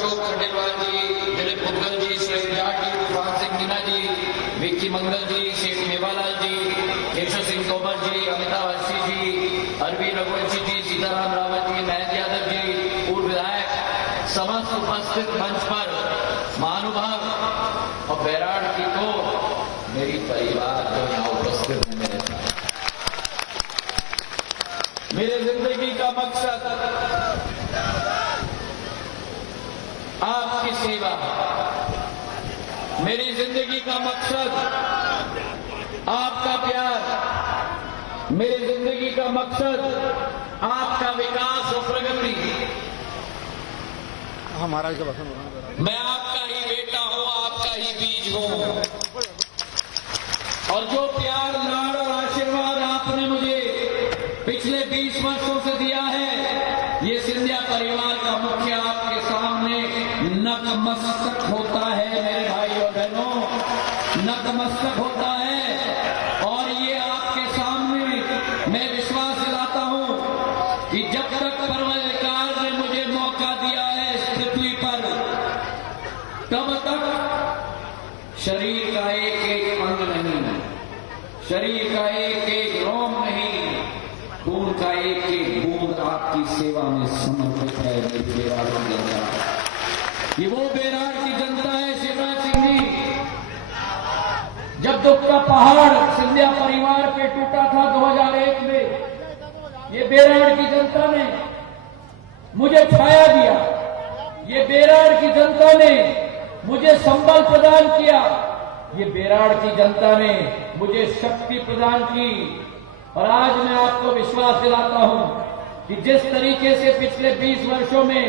अशोक खंडेलवाल जी, दिलीप मुदगल जी, सुरेश जाट जी, प्रभात सिंह मीना जी, विक्की मंगल जी, शेख मेवालाल जी, केशव सिंह तोमर जी, अमिताभ अस्सी जी, अरविंद रघुवंशी जी, सीताराम रावत जी, महेंद्र यादव जी, पूर्व विधायक, समस्त उपस्थित मंच पर महानुभाव और बैराड़ की तो मेरी परिवार जो यहाँ उपस्थित है मेरे साथ। मेरे जिंदगी का मकसद आपकी सेवा, मेरी जिंदगी का मकसद आपका प्यार, मेरी जिंदगी का मकसद आपका विकास और प्रगति। हमारा मैं आपका ही बेटा हूं, आपका ही बीज हूं, और जो प्यार, लाड़ और आशीर्वाद आपने मुझे पिछले 20 वर्षों से दिया है, ये सिंधिया परिवार का मुखिया आपके सामने नतमस्तक होता है। मेरे भाई और बहनों, नतमस्तक होता है। और ये आपके सामने मैं विश्वास दिलाता हूं कि जब तक परवरदिगार ने मुझे मौका दिया है इस पृथ्वी पर, तब तक शरीर का एक एक अंग नहीं, शरीर का एक एक रोम नहीं, खून का एक एक बूंद आपकी सेवा में समर्पित है। मेरी बेराड़ की जनता, ये वो बेराड़ की जनता है शिवराज सिंह जी। जब दुख का पहाड़ सिंधिया परिवार पे टूटा था 2001 में, ये बेराड़ की जनता ने मुझे छाया दिया, ये बेराड़ की जनता ने मुझे संबल प्रदान किया, ये बेराड़ की जनता ने मुझे शक्ति प्रदान की। और आज मैं आपको विश्वास दिलाता हूं कि जिस तरीके से पिछले 20 वर्षों में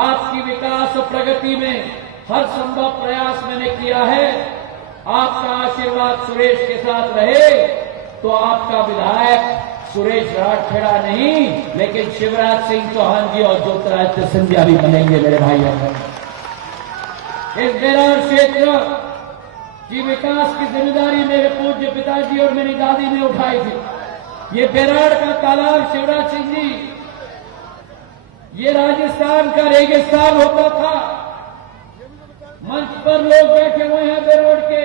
आपकी विकास और प्रगति में हर संभव प्रयास मैंने किया है, आपका आशीर्वाद सुरेश के साथ रहे तो आपका विधायक सुरेश राठौड़ा नहीं, लेकिन शिवराज सिंह चौहान जी और ज्योतिरादित्य सिंधिया भी बनेंगे। मेरे भाइयों, इस बेराड़ क्षेत्र की विकास की जिम्मेदारी मेरे पूज्य पिताजी और मेरी दादी ने उठाई थी। ये बेराड़ का तालाब शिवराज सिंह जी, ये राजस्थान का रेगिस्तान होता था। मंच पर लोग बैठे हुए हैं बेराड़ के,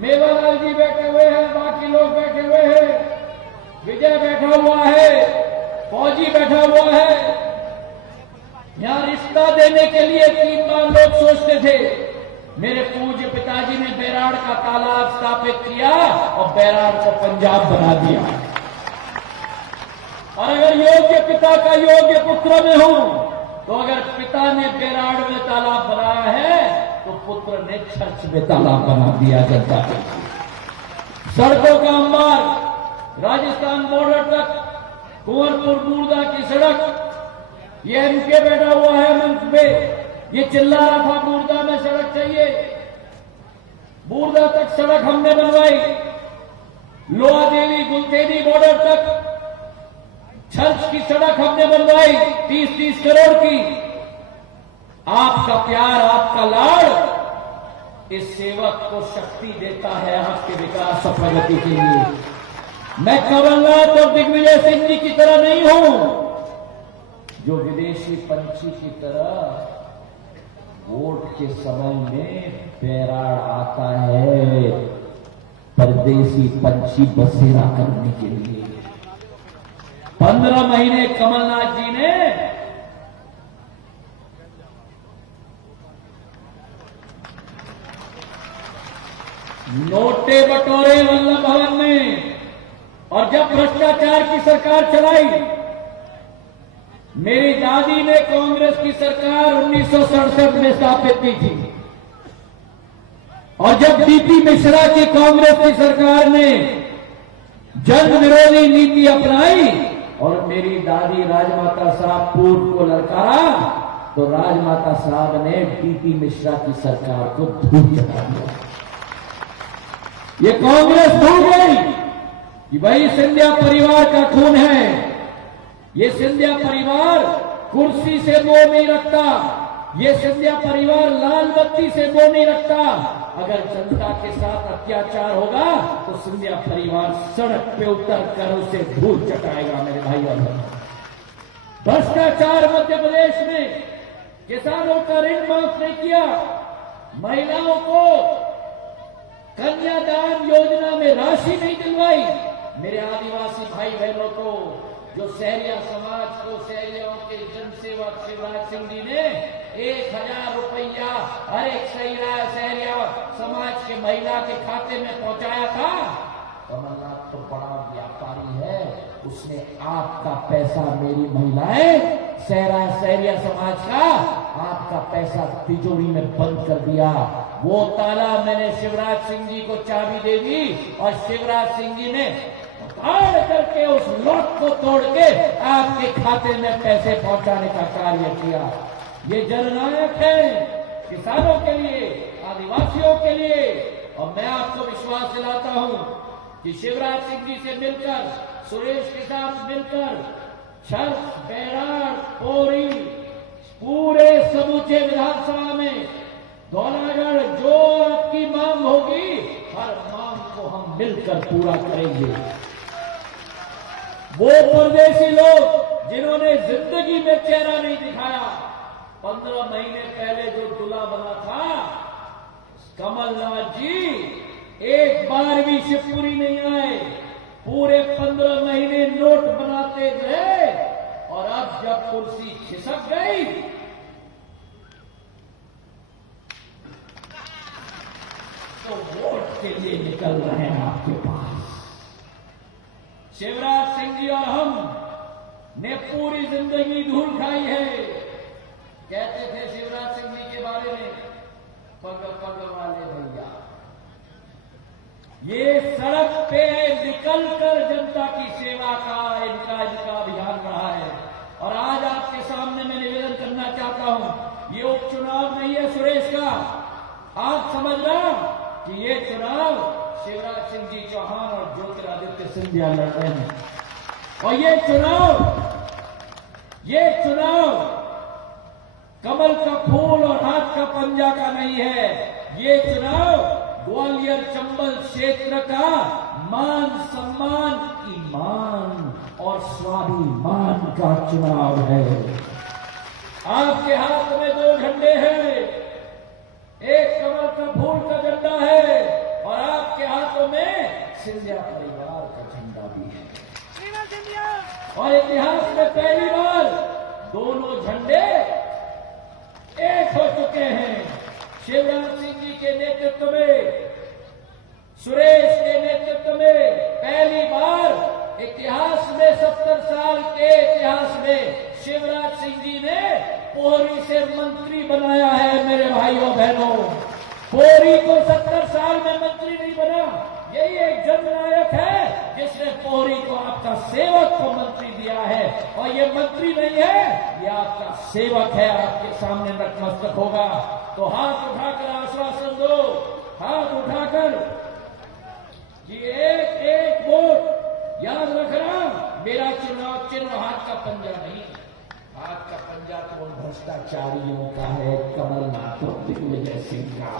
मेवालाल जी बैठे हुए हैं, बाकी लोग बैठे हुए हैं, विजय बैठा हुआ है, फौजी बैठा हुआ है। यहां रिश्ता देने के लिए 3 बार लोग सोचते थे। मेरे पूज्य पिताजी ने बेराड़ का तालाब स्थापित किया और बेराड़ को पंजाब बना दिया। और अगर योग्य पिता का योग्य पुत्र में हूं, तो अगर पिता ने बेराड़ में तालाब बनाया है तो पुत्र ने चर्च में तालाब बना दिया। जनता के सड़कों का अंबार राजस्थान बॉर्डर तक, कुंवरपुर बूरदा की सड़क, ये एमके बैठा हुआ है मंच पे, ये चिल्ला रहा था बूरदा में सड़क चाहिए। बूरदा तक सड़क हमने बनवाई, लोहा देवी गुलतेरी बॉर्डर तक चर्च की सड़क हमने बनवाई 30-30 करोड़ की। आपका प्यार, आपका लाड़ इस सेवक को शक्ति देता है आपके विकास और प्रगति के लिए। मैं कमलनाथ और दिग्विजय सिंह जी की तरह नहीं हूं, जो विदेशी पंछी की तरह वोट के समय में बेराड़ आता है परदेसी पंछी बसेरा करने के लिए। 15 महीने कमलनाथ जी ने नोटे बटोरे वल्लभ भवन में, और जब भ्रष्टाचार की सरकार चलाई, मेरी दादी ने कांग्रेस की सरकार 1967 में स्थापित की थी, और जब बीपी मिश्रा की कांग्रेस की सरकार ने जन विरोधी नीति अपनाई और मेरी दादी राजमाता साहब पूर्व को ललकारा, तो राजमाता साहब ने बीपी मिश्रा की सरकार को धूल चढ़ा दिया। ये कांग्रेस भूल गई कि भाई सिंधिया परिवार का खून है। ये सिंधिया परिवार कुर्सी से मोह नहीं रखता, ये सिंधिया परिवार लाल बत्ती से मोह नहीं रखता। अगर जनता के साथ अत्याचार होगा तो सिंधिया परिवार सड़क पे उतर कर उसे धूल चटाएगा। मेरे भाई और भ्रष्टाचार मध्य प्रदेश में किसानों का ऋण माफ नहीं किया, महिलाओं को कन्यादान योजना में राशि नहीं दिलवाई। मेरे आदिवासी भाई बहनों को, जो सहरिया समाज को, सहरियाओं के जनसेवक शिवराज सिंह जी ने 1000 रुपया हर एक सहरिया समाज के महिला के खाते में पहुंचाया था। कमलनाथ तो बड़ा व्यापारी है, उसने आपका पैसा, मेरी महिलाएं, सहरिया समाज का आपका पैसा तिजोरी में बंद कर दिया। वो ताला मैंने शिवराज सिंह जी को चाबी दे दी और शिवराज सिंह जी ने फाड़ करके उस लॉक को तोड़ के आपके खाते में पैसे पहुंचाने का कार्य किया। ये जननायक है किसानों के लिए, आदिवासियों के लिए। और मैं आपको विश्वास दिलाता हूं कि शिवराज सिंह जी से मिलकर, सुरेश के साथ मिलकर छठ, बैराड़, पोरी, पूरे समूचे विधानसभा में धौलागढ़ जो आपकी मांग होगी, हर मांग को हम मिलकर पूरा करेंगे। वो परदेशी लोग जिन्होंने जिंदगी में चेहरा नहीं दिखाया, 15 महीने पहले जो दूल्हा बना था कमलनाथ जी, एक बार भी शिवपुरी नहीं आए, पूरे 15 महीने नोट बनाते रहे। और अब जब कुर्सी खिसक गई तो वोट के लिए निकल रहे हैं आपके पास। शिवराज सिंह जी और हम ने पूरी जिंदगी धूल खाई है। कहते थे शिवराज सिंह जी के बारे में, पग पग वाले भैया। ये सड़क पे निकलकर जनता की सेवा का इनका अभियान रहा है। और आज आपके सामने मैं निवेदन करना चाहता हूं, ये उपचुनाव नहीं है सुरेश का। आप समझना कि ये चुनाव शिवराज सिंह जी चौहान और ज्योतिरादित्य सिंधिया लड़ रहे हैं। और ये चुनाव कमल का फूल और हाथ का पंजा का नहीं है। ये चुनाव ग्वालियर चंबल क्षेत्र का मान, सम्मान, ईमान और स्वाभिमान का चुनाव है। आपके हाथ में 2 झंडे हैं, एक कमल का फूल का झंडा है और आपके हाथों में सिंधिया परिवार का झंडा भी है। और इतिहास में पहली बार दोनों झंडे एक हो चुके हैं। शिवराज सिंह जी के नेतृत्व में, सुरेश के नेतृत्व में पहली बार इतिहास में, 70 साल के इतिहास में शिवराज सिंह जी ने पोहरी से मंत्री बनाया है। मेरे भाइयों बहनों, पोहरी को 70 साल में मंत्री नहीं बना। यही एक जननायक है जिसने पोहरी को आपका सेवक को मंत्री दिया है। और ये मंत्री नहीं है, ये आपका सेवक है, आपके सामने नतमस्तक होगा। तो हाथ उठाकर आश्वासन दो, हाथ उठाकर कि एक एक वोट। याद रखना, मेरा चुनाव चिन्ह हाथ का पंजा नहीं, हाथ का पंजा तो उन भ्रष्टाचारियों का है, कमलनाथ और दिग्विजय सिंह का।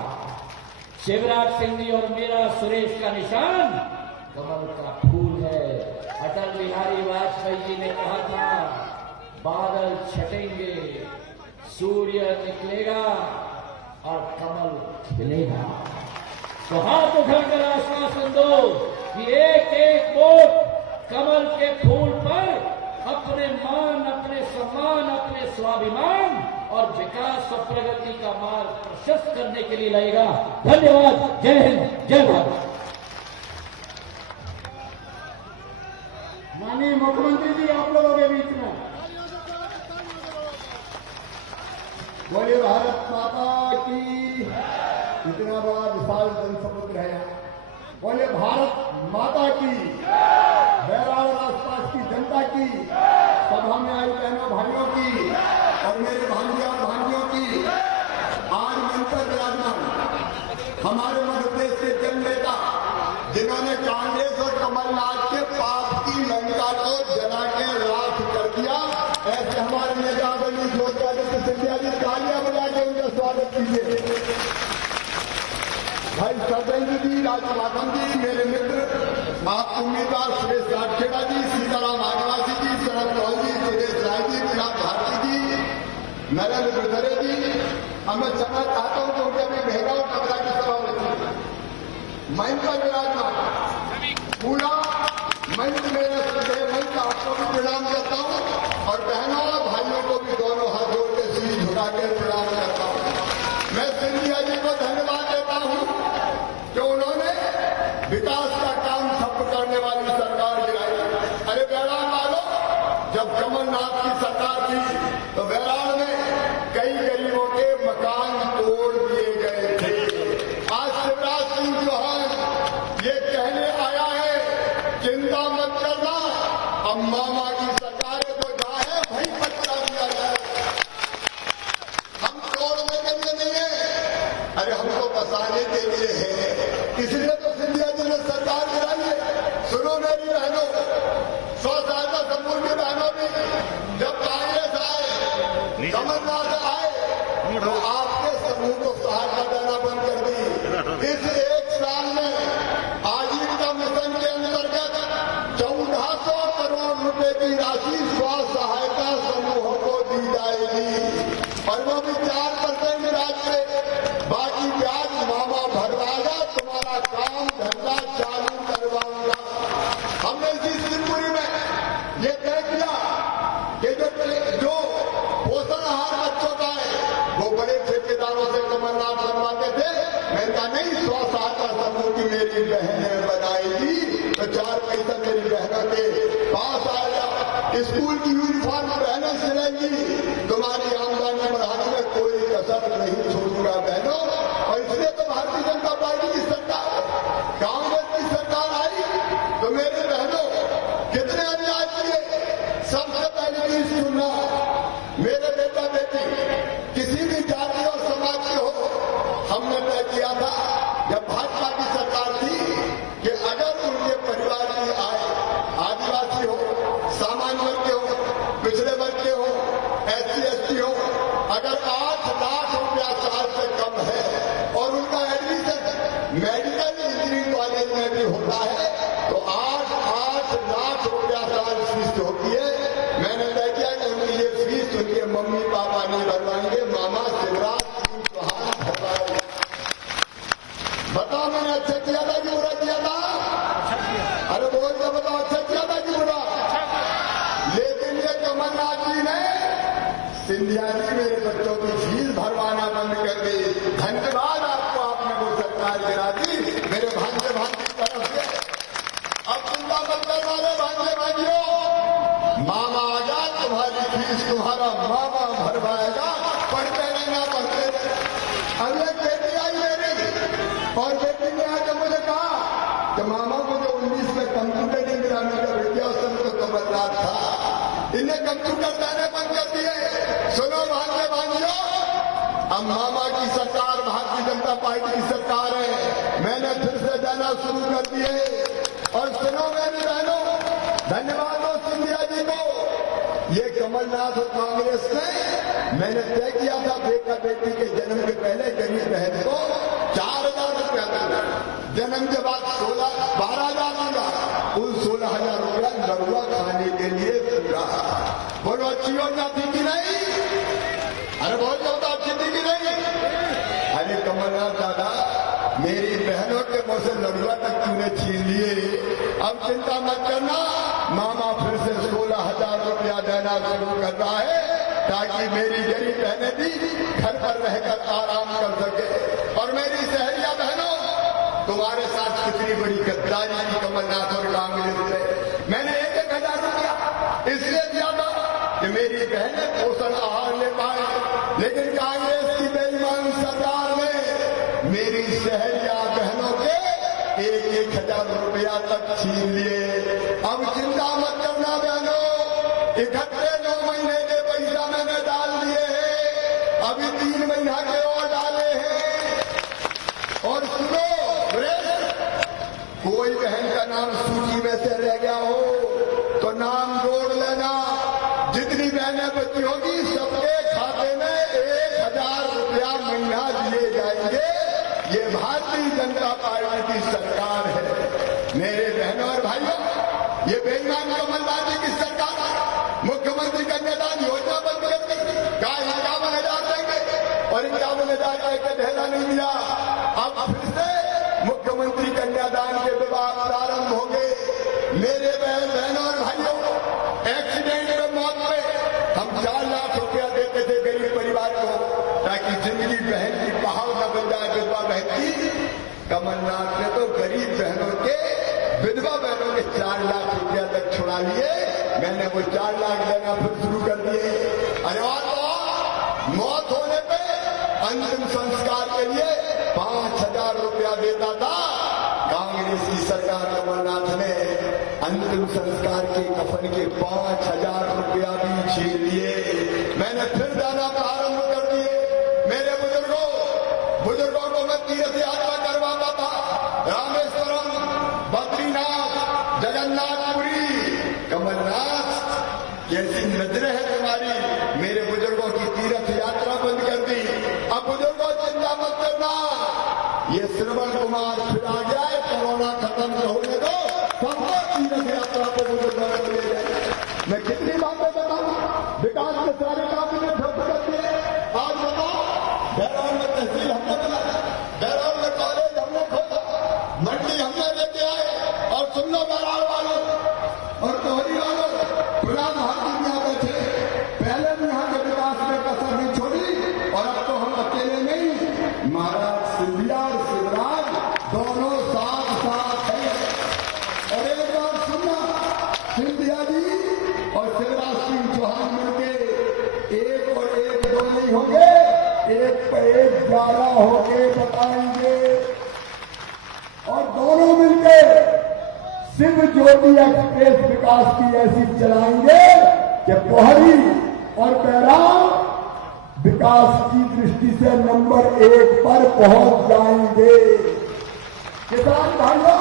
शिवराज सिंह जी और मेरा सुरेश का निशान कमल का फूल है। अटल बिहारी वाजपेयी जी ने कहा था, बादल छटेंगे, सूर्य निकलेगा और कमल खिलेगा। तो हाथ उठाकर आश्वासन दो कि एक एक वोट कमल के फूल पर अपने मान, अपने सम्मान, अपने स्वाभिमान और विकास और प्रगति का मार्ग प्रशस्त करने के लिए लगेगा। धन्यवाद। जय हिंद, जय भारत। माननीय मुख्यमंत्री जी, आप लोगों के बीच में बोलिए भारत माता की। इतना बड़ा विशाल जनसमुद्र है, बोलिए भारत माता की। बैराड़ और आसपास की जनता की, सभा में आई बहनों भाइयों की और मेरे भांजियों और भांजियों की। आज मंच पर विराजमान हमारे मध्य प्रदेश के जन नेता, जिन्होंने कांग्रेस और कमलनाथ के पाप की लंका को जला के राख कर दिया, ऐसे हमारे नेता आदरणीय ज्योतिरादित्य सिंधिया जी, तालियां बजा के उनका स्वागत कीजिए। भाई सरदेंद्र जी, राजमाधव जी, मेरे मित्र, आप उम्मीदवार सुरेश राजखेड़ा जी, सीताराम आदिवासी जी, शरद कौल जी, सुरेश राय जी, विनाथ भारती जी, नरेंद्र गुर्जरे जी, अब मैं क्षमा चाहता हूं क्योंकि अभी मेहगांव कमरा की सभा होती है। मंच पर विराजमान पूरा मंच मेरे मंच आपको भी प्रणाम करता हूं और बहनों और भाइयों को भी दोनों हाथ जोड़ के शीश झुका के प्रणाम करता हूं। मैं सिंधिया जी को धन्यवाद देता हूं कि उन्होंने विकास का काम ठप करने वाली सरकार गिराई। अरे बैराड़ वालों, जब कमलनाथ की सरकार थी तो बैराड़ में कई गरीबों के मकान तोड़ दिए गए थे। आज शिवराज सिंह चौहान ये कहने आया है चिंता मत करना, अब मामा की सरकार जो जाए वही बच्चा दिया जाए, हम तोड़ने के लिए नहीं है, अरे हमको बसाने के लिए है। इसलिए तो सिंधिया जी ने सरकार गिराई है। सुनो मेरी बहनों, स्वसहायता समूह की बहनों भी, जब कांग्रेस आए, कमलनाथ आए तो आपके समूह को सहायता देना बंद कर दी। इस एक साल में आजीविका मिशन के अंतर्गत 1400 करोड़ रुपए की राशि स्व सहायता समूहों को दी जाएगी और वो भी 4% ब्याज पे, बाकी ब्याज मामा भरवाएगा, तुम्हारा काम धंधा चालू करवाऊंगा। हमने इसी शिवपुरी में ये तय किया कि जो पोषण आहार बच्चों का है वो बड़े ठेकेदारों से कमलनाथ बनवाते थे। मैंने कहा नहीं, स्व सहायता समूह की मेरी बहनें बनाएगी तो 4 पैसा मेरी बहनों के पास आएगा। स्कूल की यूनिफॉर्म बहनें सिलेंगी, तुम्हारी आमदनी बढ़ाने में कोई कसर नहीं छोड़ूंगा बहनों। और इसलिए तो भारतीय जनता पार्टी की सरकार, कांग्रेस की सरकार आई तो मेरे बहनों कितने अन्याय किए। सबसे पहले चीज सुनना, मेरे बेटा बेटी किसी भी जाति और समाज के हो, हमने तय किया था जब भाजपा की सरकार थी कि अगर उनके परिवार की आय आदिवासी हो, सामान्य वर्ग के हो, पिछड़े वर्ग के हो, SC ST हो, अगर 8 लाख रुपया साल से कम है और उनका एडमिशन मेडिकल इंजीनियरिंग कॉलेज में भी होता है तो 8 लाख रुपया साल फीस होती है। मैंने तय किया कि उनकी ये फीस उनके मम्मी पापा नहीं भरवाएंगे, मामा शिवराज सिंह चौहान भरवाएंगे। बताओ मैंने अच्छा किया था कि बुरा किया था? अरे बोल के बताओ, अच्छा किया था कि बुरा? लेकिन ये कमलनाथ जी ने, सिंधिया जी मेरे बच्चों की फीस भरवाना बंद कर दी। धन्यवाद आपको, आपने वो सरकार गिरा दी मेरे भांजे भांजी की तरफ से। अब चिंता मत करना रे भांजे भांजियों, मामा आजा, तुम्हारी फीस तुम्हारा मामा भरवाएगा। पढ़ते रहना, पढ़ते रहना। अब एक बेटी आई मेरी और बेटी ने आकर मुझे कहा कि मामा को जो 19 में कंप्यूटर नहीं मिला, मेरा विद्या उस समय तो कमलनाथ था, इन्हें कंप्यूटर देने बंद कर दिए। सुनो भांजे भांजियों, अब मामा की सरकार भारतीय जनता पार्टी की सरकार है, मैंने फिर से देना शुरू कर दिए। और सुनो मेरी बहनों, धन्यवाद हो सिंधिया जी को। ये कमलनाथ और कांग्रेस ने, मैंने तय किया था बेटा बेटी के जन्म के पहले गरीब बहन को 4000 रुपया देना, जन्म के बाद 12,000 दूंगा, उन 16,000 रुपया लड़ुआ खाने के लिए दूंगा। बोलो अच्छी योजना थी कि नहीं? अरे बोल जाओ तो अच्छी थी कि नहीं? अरे कमलनाथ दादा, मेरी बहनों के मुंह से लड़ुआ तक तूने छीन लिए। अब चिंता मत करना, मामा फिर से 16,000 रुपया देना शुरू कर रहा है ताकि मेरी गरीब बहनें भी घर पर रहकर आराम कर सके। और मेरी सहेलियां बहनों, तुम्हारे साथ कितनी बड़ी गद्दारी की कमलनाथ और कांग्रेस ने। मैंने 1,000 रुपया इसलिए दिया था कि मेरी बहनें पोषण आहार ले पाए, लेकिन कांग्रेस की बेईमान सरकार ने मेरी सहेलियां बहनों के 1,000 रुपया तक छीन लिए। अब चिंता मत करना बहनों, इकट्ठे 9 महीने के पैसा मैंने डाल दिए हैं, अभी 3 महीना के और डाले हैं। और सुनो, कोई बहन का नाम सूची में से रह गया हो तो नाम जोड़ लेना। जितनी बहनें बची होगी सबके खाते में 1,000 रुपया महीना दिए जाएंगे। ये भारतीय जनता पार्टी की सरकार है। मेरे बहनों और भाइयों, ये बेईमान कमलनाथ जी की सरकार मुख्यमंत्री कन्यादान योजना बंद कर दी, गाय कन्यादान के विवाह प्रारंभ हो गए। मेरे बहनों और भाइयों, एक्सीडेंट में मौत में हम 4 लाख रुपया देते थे गरीब परिवार को, ताकि जिंदगी बहन की पहाड़ न बन जाए विधवा बहन की। कमलनाथ ने तो गरीब बहनों के, विधवा बहनों के 4 लाख रुपया तक छुड़ा लिए। मैंने वो 4 लाख देना फिर शुरू कर दिए। अरे और तो मौत होने पे अंतिम संस्कार के लिए 5,000 रुपया देता था। कांग्रेस की सरकार कमलनाथ ने अंतिम संस्कार के कफन के 5,000 रुपया भी छीन लिए। मैंने फिर देना प्रारंभ कर दिए। मेरे बुजुर्गों को मैं तीर्थ यात्रा करवाता था, रामेश्वरम, बद्रीनाथ, जगन्नाथपुरी। कमलनाथ, कैसी नजरें हैं तुम्हारी, मेरे बुजुर्गों की तीर्थ यात्रा बंद कर दी। अब बुजुर्गों चिंता मत करना, ये श्रवण कुमार फिर आ जाए, कोरोना खत्म न होने दो, सबको तीर्थ यात्रा पे बुजुर्गों को ले जाए। मैं कितनी बातें बताऊं, विकास के सारे काम में ठप करते हैं। आज बताओ, बहरौल में तहसील हमने बनाया, बहरौल में कॉलेज हमने खोला, मंडी हमने लेके आए। और सुन लो बहरौल वालों और कोहरी वालों, गुलाम हाकिम यहाँ बैठे, पहले भी यहाँ के विकास में कसर नहीं छोड़ी। और अब तो हम अकेले नहीं, महाराज सिंधिया और शिवराज दोनों साथ साथ हैं। और एक बात सुनना, सिंधिया जी और शिवराज सिंह चौहान मिलके 1 और 1 2 नहीं होंगे, 1 पे 1 11 होके बताएंगे। और दोनों मिलके शिव ज्योति एक्सप्रेस विकास की ऐसी चलाएंगे कि पोहरी और बैराम विकास की दृष्टि से नंबर 1 पर पहुंच जाएंगे। किसान भाइयों,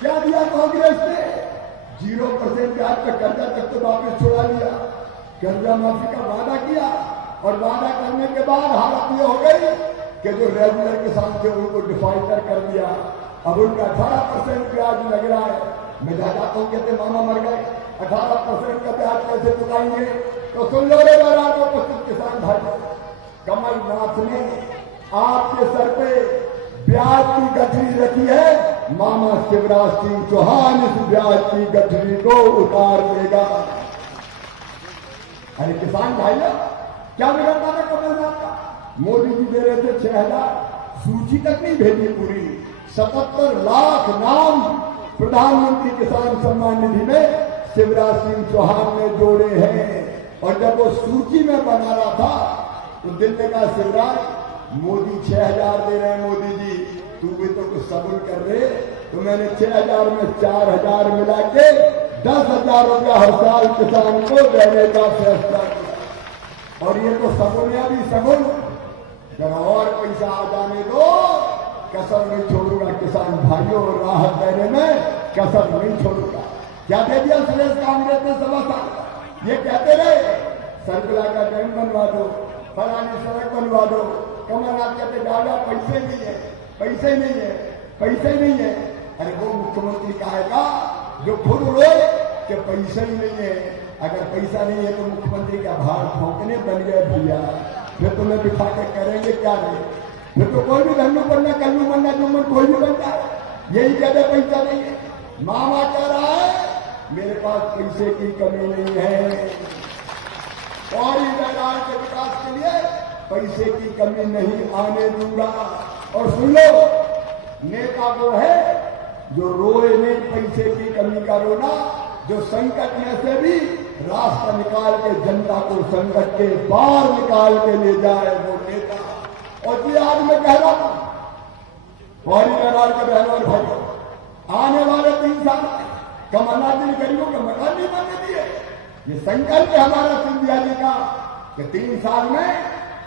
क्या दिया कांग्रेस ने? 0% ब्याज पे कर्जा तक तो वापस छुड़ा लिया, कर्जा माफी का वादा किया। और वादा करने के बाद हालत ये हो गई कि जो रेगुलर किसान थे उनको डिफॉल्टर कर दिया। अब उनका 18% ब्याज लग रहा है। मैं जाता हूं, कहते मामा मर गए, 18% का ब्याज कैसे चुकाएंगे? तो सुन लो रे बराबर को उपस्थित किसान भाइयों, कमलनाथ ने आपके सर पे ब्याज की गठरी रखी है। मामा शिवराज सिंह चौहान इस ब्याज की गठरी को उतार देगा। अरे किसान भाइयों, क्या बिगड़ता था कमलनाथ का? मोदी जी दे रहे थे 6,000, सूची तक नहीं भेजी पूरी। 77 लाख नाम प्रधानमंत्री किसान सम्मान निधि में शिवराज सिंह चौहान ने जोड़े हैं। और जब वो सूची में बना रहा था तो दिल ने कहा, शिवराज मोदी 6,000 दे रहे हैं, मोदी जी तू भी तो कुछ सबूर कर रहे। तो मैंने 6,000 में 4,000 मिला के 10,000 रुपया हर साल किसान को देने का फैसला किया। और ये तो सगुन है, अभी सगुन, जरा और पैसा आ जाने दो, कसर नहीं छोड़ूंगा किसान भाइयों, राहत देने में कसर नहीं छोड़ूंगा। क्या दे दिया सुरेश कांग्रेस ने? 7 साल ये कहते रहे सर्कला का डैम बनवा दो, फलानी सड़क बनवा दो। कमलनाथ कहते ज्यादा पैसे नहीं है, पैसे नहीं है, पैसे नहीं है। अरे वो मुख्यमंत्री कहेगा जो खुद रोए कि पैसे ही नहीं है। अगर पैसा नहीं है तो मुख्यमंत्री का भार ठोकने बन गए भैया, फिर तुम्हें बिठा के करेंगे क्या नहीं? फिर तो कोई भी धन्नू बनना, कल्लू बनना, जुम्मन कोई भी बन जाए, यही कहते पैसा नहीं है। मामा कह रहा है मेरे पास पैसे की कमी नहीं है, और मैदान के विकास के लिए पैसे की कमी नहीं आने दूंगा। और सुन लो, नेता वो है जो रोए नहीं पैसे की कमी का रोना, जो संकट में से भी रास्ता निकाल के जनता को संकट के बाहर निकाल के ले जाए, वो नेता। और ये आज मैं कह रहा हूं, गौरी मैदान के बहनों और भाइयों, आने वाले 3 साल कमलनाथ जी गरीबों के मकान नहीं बनने दिए। ये संकल्प है हमारा सिंधिया जी का कि 3 साल में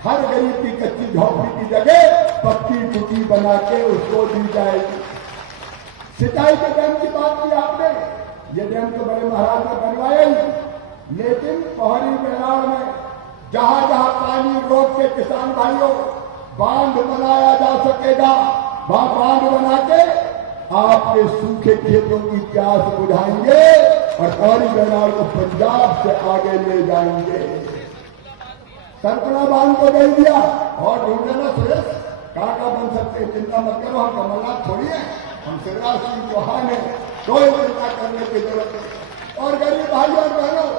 हर गरीब की कच्ची झोपड़ी की जगह पक्की टुकी बना के उसको दी जाएगी। सिंचाई के डैम की बात की आपने, ये डैम तो बड़े महाराज ने बनवाया ही, लेकिन पहरी मैदान में जहां जहां पानी रोक के किसान भाइयों बांध बनाया जा सकेगा, वहां बांध बना के आपके सूखे खेतों की प्यास बुझाएंगे और पहरी मैदान को पंजाब से आगे ले जाएंगे। सरकड़ा बांध को दे दिया और ढूंढे ना सुरेश, कहां बन सकते, चिंता मत करो, हम कमलनाथ थोड़ी है। हम शिवराज सिंह चौहान है, कोई चिंता करने की जरूरत नहीं। और गरीब भाई और बहनों,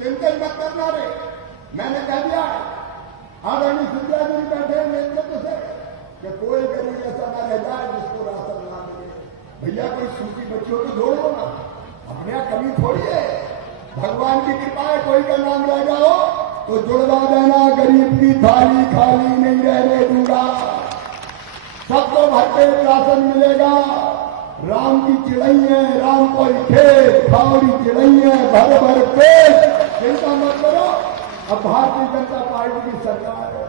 चिंता मत करना रे, मैंने कह दिया आदरणीय सिंधिया जी बैठे नेतृत्व से कि कोई गरीब ऐसा न रह जाए जिसको राशन ना मिले। भैया कोई सूखी बच्चों को जोड़ो ना, अपने यहाँ कमी थोड़ी है, भगवान की कृपा है, कोई का नाम रह जाओ तो जुड़वा देना, गरीब की थाली खाली नहीं रहने दूंगा, सबको भरपेट राशन मिलेगा। राम की चिड़ई है, राम को खेत खावड़ी चिड़ई है, भर भर पेट, चिंता मत करो। अब भारतीय जनता पार्टी की सरकार है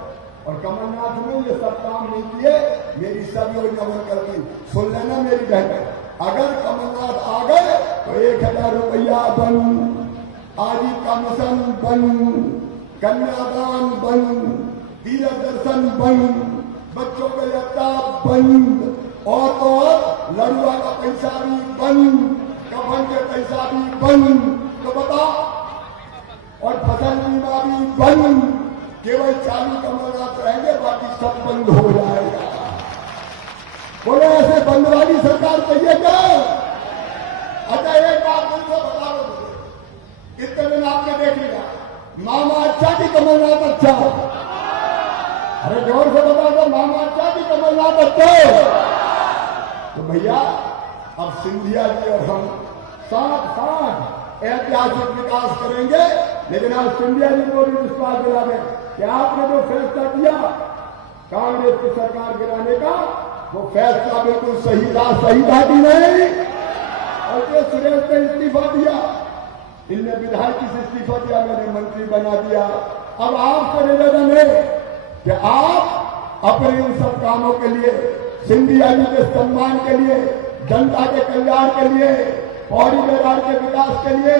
और कमलनाथ ने ये सब काम नहीं किए, मेरी सब योजना कर दी। सुन लेना मेरी बहन, अगर कमलनाथ आ गए तो 1000 रुपया बंद, आजीविका मिशन बंद, कन्यादान बंद, तीर्थ दर्शन बंद, बच्चों के लैपटॉप बंद, और तो और लड़ुआ का पैसा भी बंद, कफन के पैसा भी बंद, तो बताओ, और फसल बीमा भी बंद, केवल चालू कमलनाथ रहेंगे, बाकी सब बंद हो जाएगा। बोले ऐसे बंद वाली सरकार चाहिए क्या? अच्छा एक बात मुझे बता दो, कितने दिन आपने देख लिया, मामा अच्छा कि कमलनाथ अच्छा? अरे जोर से बता दो, मामा अच्छा कि कमलनाथ अच्छा? तो भैया अब सिंधिया जी और हम साथ साथ ऐतिहासिक विकास करेंगे, लेकिन आज सिंधिया जी को भी विश्वास दिला दें कि आपने जो फैसला किया कांग्रेस की सरकार गिराने का, वो फैसला बिल्कुल सही था कि नहीं? और ये सुरेश ने इस्तीफा दिया, इनने विधायक से इस्तीफा दिया, मैंने मंत्री बना दिया। अब आपसे निवेदन है कि आप अपने इन सब कामों के लिए, सिंधिया जी के सम्मान के लिए, जनता के कल्याण के लिए, पौड़ी बैराज के विकास के लिए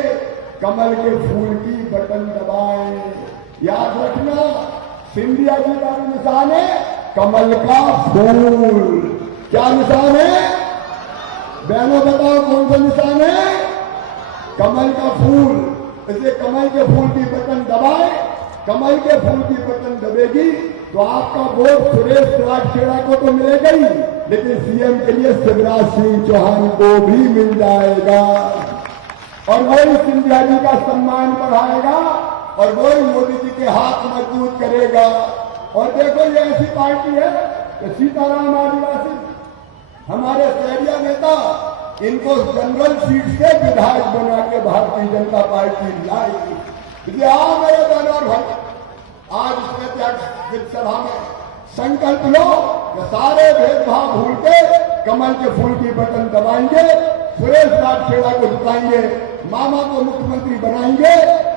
कमल के फूल की बटन दबाएं। याद रखना, सिंधिया जी का निशान है कमल का फूल। क्या निशान है बहनों, बताओ कौन सा निशान है? कमल का फूल। इसलिए कमल के फूल की बटन दबाए, कमल के फूल की बटन दबेगी तो आपका वोट सुरेश राजखेड़ा को तो मिलेगा ही, लेकिन सीएम के लिए शिवराज सिंह चौहान को भी मिल जाएगा, और वही सिंधिया जी का सम्मान बढ़ाएगा और वही मोदी जी के हाथ मजबूत करेगा। और देखो ये ऐसी पार्टी है कि सीताराम आदिवासी हमारे शहरिया नेता, इनको जनरल सीट से विधायक बना के भारतीय जनता पार्टी लाएगी। इसलिए आओ मेरे बहनों और भाई, आज इस सभा में संकल्प लो कि सारे भेदभाव भूल के कमल के फूल की बटन दबाएंगे, सुरेश राजखेड़ा को जिताएंगे, मामा को मुख्यमंत्री बनाएंगे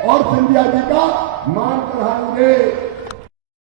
और सिंधिया जी का मान बढ़ाएंगे।